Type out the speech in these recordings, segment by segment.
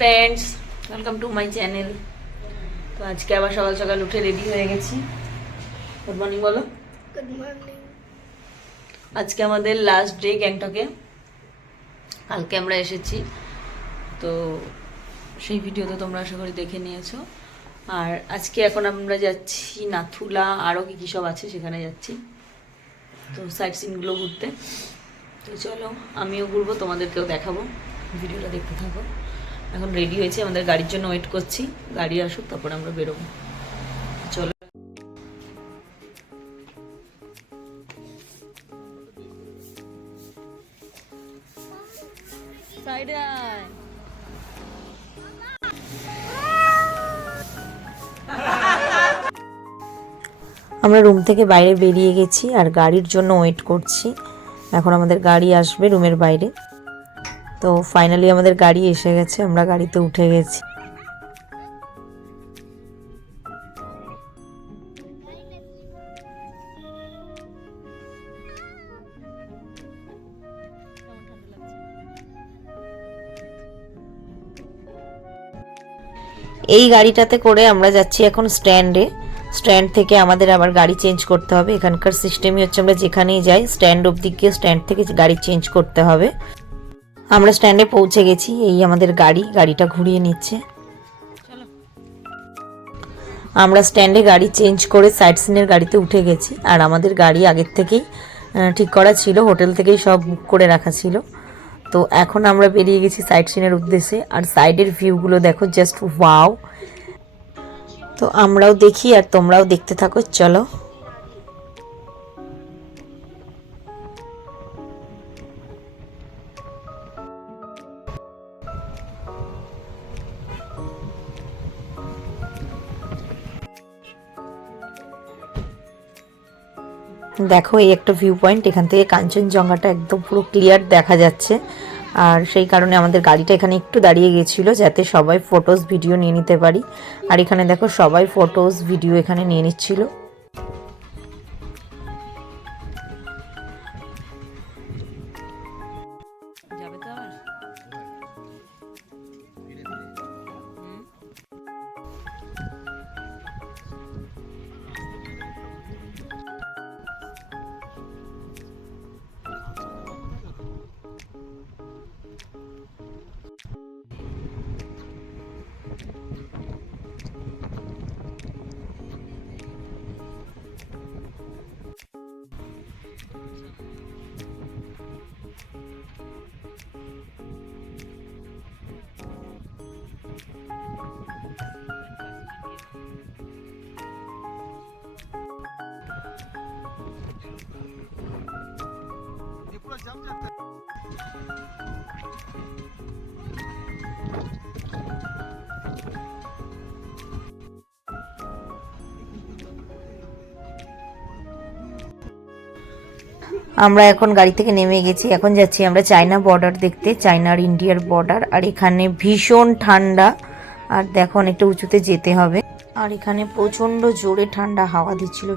Friends, welcome to my channel. তো আজকে আবার সকাল সকাল উঠে রেডি হয়ে গেছি। গুড মর্নিং বলো। Good morning. আজকে আমাদের লাস্ট ডে গ্যাংটকে। কালকে আমরা এসেছি, তো সেই ভিডিও তো তোমরা আশা করি দেখে নিয়েছো। আর আজকে এখন আমরা যাচ্ছি নাথুলা, আরও কী কী সব আছে সেখানে যাচ্ছি, তো সাইট সিনগুলো ঘুরতে। তো চলো আমিও ঘুরবো, তোমাদেরকেও দেখাবো, ভিডিওটা দেখতে থাকো। এখন রেডি হয়েছে, আমাদের গাড়ির জন্য ওয়েট করছি, গাড়ি আসুক তারপর আমরা বেরোবো। চলো সাইডে আয়। আমরা রুম থেকে বাইরে বেরিয়ে গেছি আর গাড়ির জন্য ওয়েট করছি। এখন আমাদের গাড়ি আসবে রুমের বাইরে। তো ফাইনালি আমাদের গাড়ি এসে গেছে, আমরা গাড়িতে উঠে গেছি। এই গাড়িটাতে করে আমরা যাচ্ছি এখন স্ট্যান্ডে। স্ট্যান্ড থেকে আমাদের আবার গাড়ি চেঞ্জ করতে হবে। এখানকার সিস্টেমই হচ্ছে আমরা যেখানেই যাই স্ট্যান্ড অবধি গিয়ে স্ট্যান্ড থেকে গাড়ি চেঞ্জ করতে হবে। আমরা স্ট্যান্ডে পৌঁছে গেছি, এই আমাদের গাড়িটা ঘুরিয়ে নিচ্ছে। আমরা স্ট্যান্ডে গাড়ি চেঞ্জ করে সাইট সিনের গাড়িতে উঠে গেছি। আর আমাদের গাড়ি আগের থেকেই ঠিক করা ছিল, হোটেল থেকেই সব বুক করে রাখা ছিল। তো এখন আমরা বেরিয়ে গেছি সাইট সিনের উদ্দেশ্যে। আর সাইডের ভিউগুলো দেখো, জাস্ট ওয়াও। তো আমরাও দেখি আর তোমরাও দেখতে থাকো, চলো। দেখো এই একটা ভিউ পয়েন্ট, এখান থেকে কাঞ্চনজঙ্ঘাটা একদম পুরো ক্লিয়ার দেখা যাচ্ছে। আর সেই কারণে আমাদের গাড়িটা এখানে একটু দাঁড়িয়ে গেছিলো, যাতে সবাই ফটোস ভিডিও নিয়ে নিতে পারি। আর এখানে দেখো সবাই ফটোস ভিডিও এখানে নিয়ে নিচ্ছিল। আমরা এখন গাড়ি থেকে নেমে গেছি, এখন যাচ্ছি আমরা চায়না বর্ডার দেখতে, চায়না আর ইন্ডিয়ার বর্ডার। আর এখানে ভীষণ ঠান্ডা, আর দেখো অনেকটা উঁচুতে যেতে হবে। আর এখানে প্রচন্ড জোরে ঠান্ডা হাওয়া দিচ্ছিল।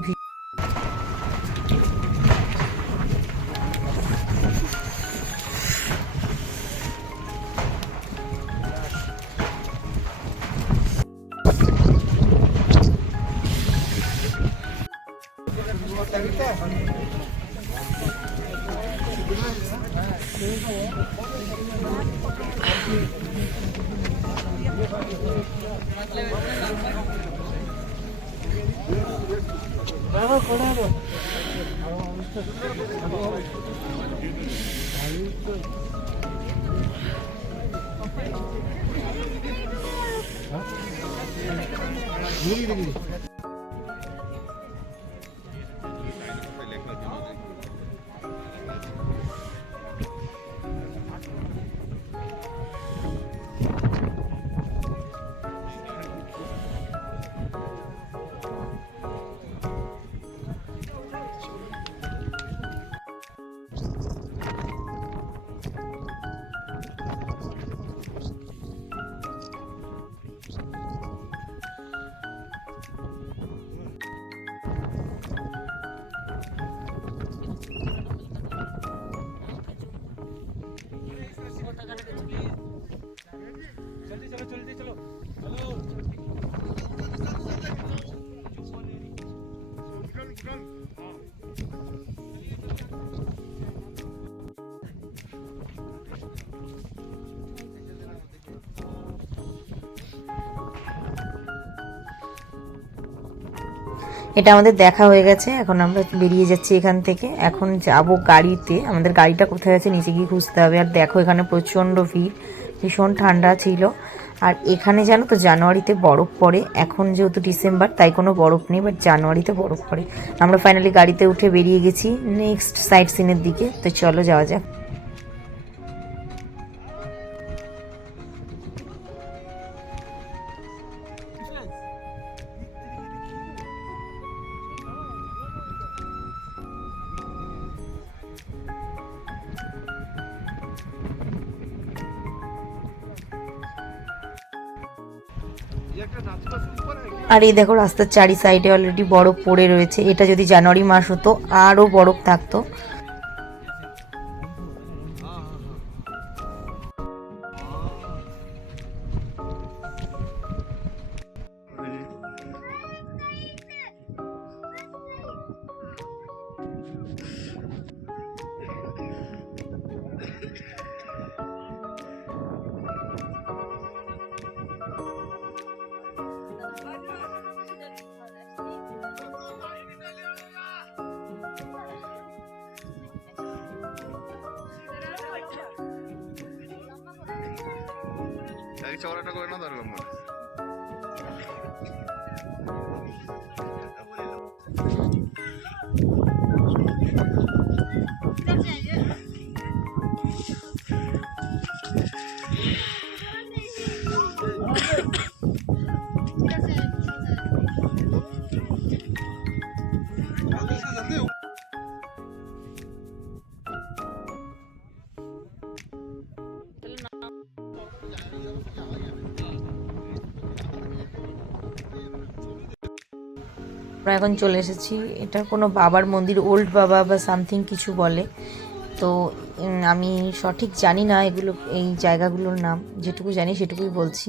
এটা আমাদের দেখা হয়ে গেছে। এখন আমরা বেরিয়ে যাচ্ছি এখান থেকে। এখন যাব গাড়িতে। আমাদের গাড়িটা কোথায় আছে নিচে গিয়ে খুঁজতে হবে। আর দেখো এখানে প্রচণ্ড ভিড়, ভীষণ ঠান্ডা ছিল। আর এখানে জানো তো জানুয়ারিতে বরফ পড়ে। এখন যেহেতু ডিসেম্বর তাই কোনো বরফ নেই, বাট জানুয়ারিতে বরফ পড়ে। আমরা ফাইনালি গাড়িতে উঠে বেরিয়ে গেছি নেক্সট সাইট সিনের দিকে। তো চলো যাওয়া যাক। আর এই দেখো রাস্তার চারি সাইডে অলরেডি বরফ পড়ে রয়েছে। এটা যদি জানুয়ারি মাস হতো আরও বরফ থাকতো। চওড়াটা করে না দরকার না। আমরা এখন চলে এসেছি। এটা কোনো বাবার মন্দির, ওল্ড বাবা বা সামথিং কিছু বলে। তো আমি সঠিক জানি না এগুলো, এই জায়গাগুলোর নাম। যেটুকু জানি সেটুকুই বলছি।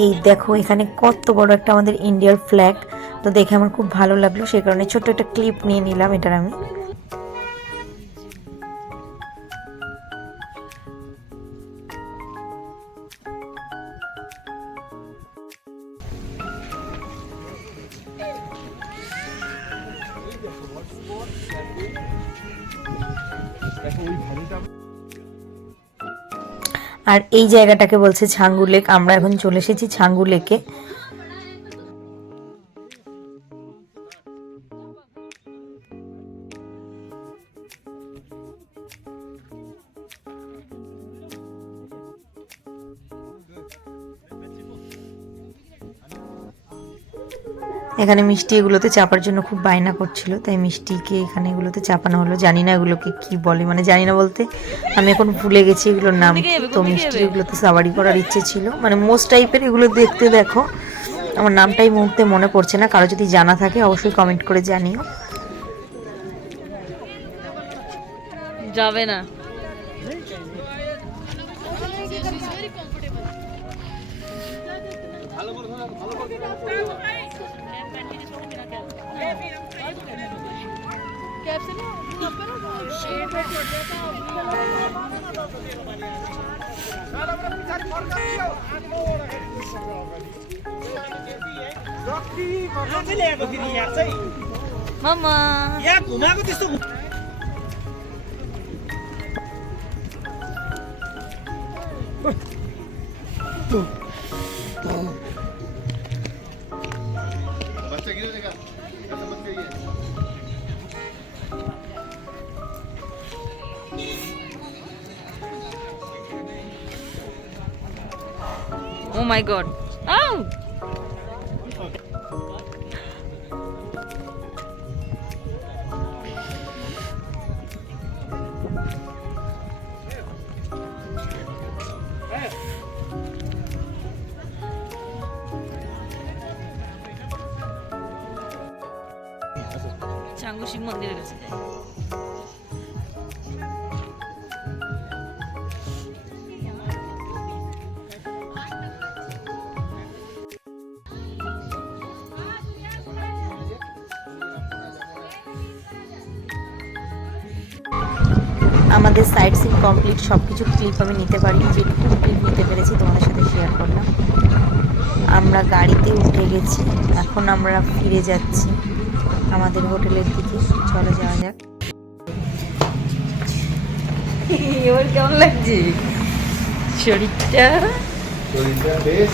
এই দেখো এখানে কত বড় একটা আমাদের ইন্ডিয়ার ফ্ল্যাগ। তো দেখে আমার খুব ভালো লাগলো, সেই কারণে ছোট্ট একটা ক্লিপ নিয়ে নিলাম এটার আমি। আর এই জায়গাটাকে বলছে ছাঙ্গু লেক। আমরা এখন চলে এসেছি ছাঙ্গু লেকে। এখানে মিষ্টি এগুলোতে চাপার জন্য খুব বায়না করছিল, তাই মিষ্টিকে এখানে এগুলোতে চাপানো হলো। জানি না এগুলোকে কি বলে, মানে জানি না বলতে আমি এখন ভুলে গেছি এগুলোর নাম। তো মিষ্টি এগুলোতে সাওয়ারি করার ইচ্ছে ছিল, মানে মোস্ট টাইপের এগুলো দেখতে দেখো। আমার নামটা এই মুহূর্তে মনে পড়ছে না, কারো যদি জানা থাকে অবশ্যই কমেন্ট করে জানিও। যাবে না। मामा या घुमाएको त्यस्तो बच्चा गिरा देगा ऐसा मत करिए Oh my god. Oh! চাঙ্গু শিব মন্দিরের কাছে যাই। আমাদের সাইট সিন কমপ্লিট, সব কিছু ক্লিপ আমি নিতে পারিনি, যেটুকু ক্লিপ নিতে পেরেছি তোমাদের সাথে শেয়ার করলাম। আমরা গাড়িতে উঠে গেছি, এখন আমরা ফিরে যাচ্ছি আমাদের হোটেলের দিকে। চলো যাওয়া যাক। এবার কেমন লাগছে শরীরটা? বেশ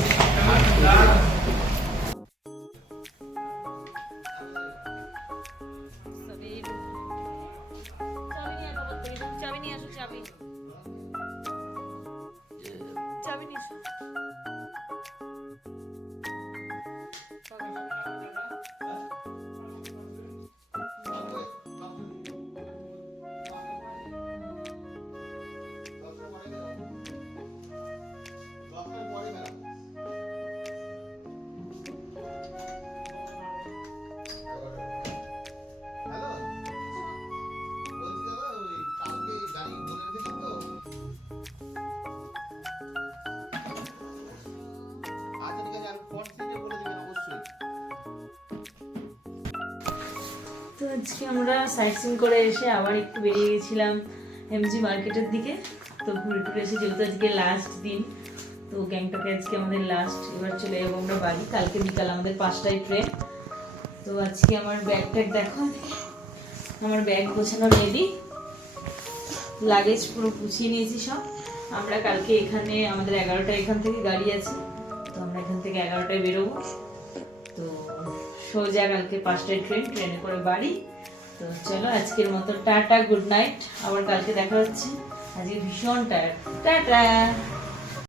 চাবি নিয়ে আসো, চাবি নিয়ে আসো। তো আজকে আমরা সাইট সিন করে এসে আবার একটু বেরিয়ে গেছিলাম এমজি মার্কেটের দিকে। তো ঘুরে টুরে এসে যেহেতু আজকে লাস্ট দিন, তো গ্যাংটকে আজকে আমাদের লাস্ট, এবার চলে যাবো আমরা বাড়ি। কালকে বিকাল আমাদের 5টায় ট্রেন। তো আজকে আমার ব্যাগ ট্যাগ দেখো, আমার ব্যাগ গোছানো রেডি, লাগেজ পুরো গুছিয়ে নিয়েছি সব। আমরা কালকে এখানে আমাদের 11টায় এখান থেকে গাড়ি আছে, তো আমরা এখান থেকে 11টায় বেরোবো। তো সোজা কালকে 5টায় ট্রেনে করে বাড়ি। তো চলো আজকের মতো টাটা, গুড নাইট, আবার কালকে দেখা হচ্ছে। আজকে ভীষণ টায়ার্ড, টাটা।